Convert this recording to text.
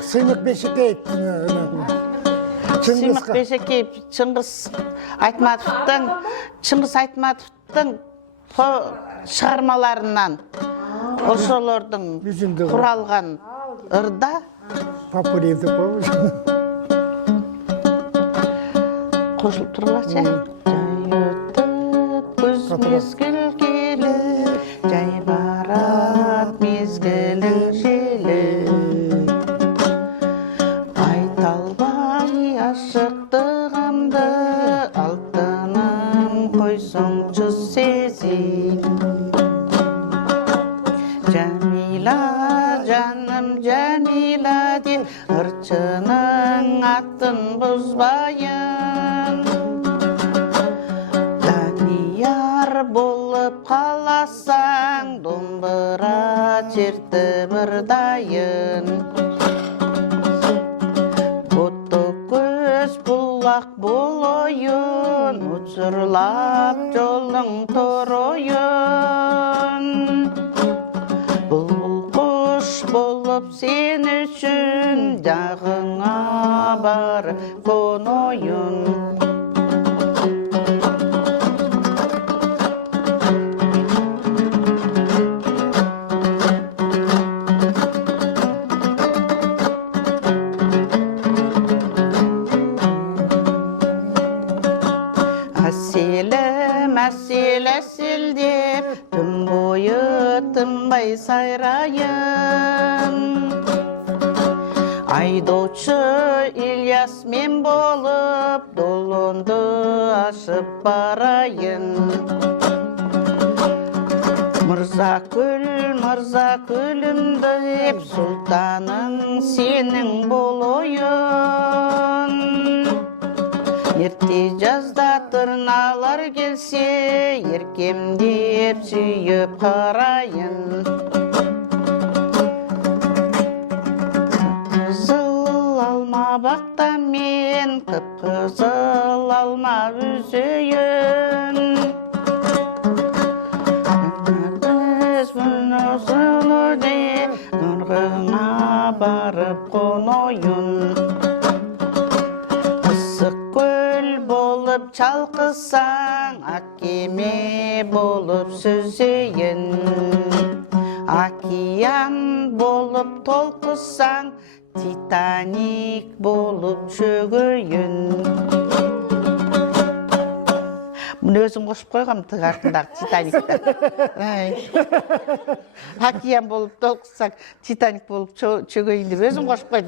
Сыймық Бешекеев. Сыймық Бешекеев Шыңғыс Айтматовтың шығармаларынан ошолордың құралған ырда Папуриевді помнишь? қосылып тұрғылашы. Жай өтіп күз мезгіл келіп, жай барат мезгілің желіп. Айта албай ашықтығымды, алтыным қойсаңшы сезім. Жәмила, жаным Жәмила деп, ырчының атын бұзбайын. Данияр болып қаласаң, домбыра чертіп ырдайын. Бұты көз бұлақ бұл ойын, ұшырлап жолың тұр ойын. Бұл құш болып сен үшін, жағыңа бар кон ойын. Әсел деп, түн бойы тынбай сайрайын. Айдоушы Ильяс мен болып, долонды ашып барайын. Мырза күлім деп, сұлтаның сенің болойын. Ерте жазда тырналар келсе, еркемдеп сүйіп қарайын. Қызыл алма бақта мен, қып-қызыл алма үзейін. Нұрғыңа барып қонойын. Болып чалқысаң, акеме болып сүзейін. Океан болып толқысаң, Титаник болып шөгейін. Мұны өзім қошып қойғам тық артындағы Титаникті. Океан болып толқысаң, Титаник болып шөгейін деп өзім қошып қойдым.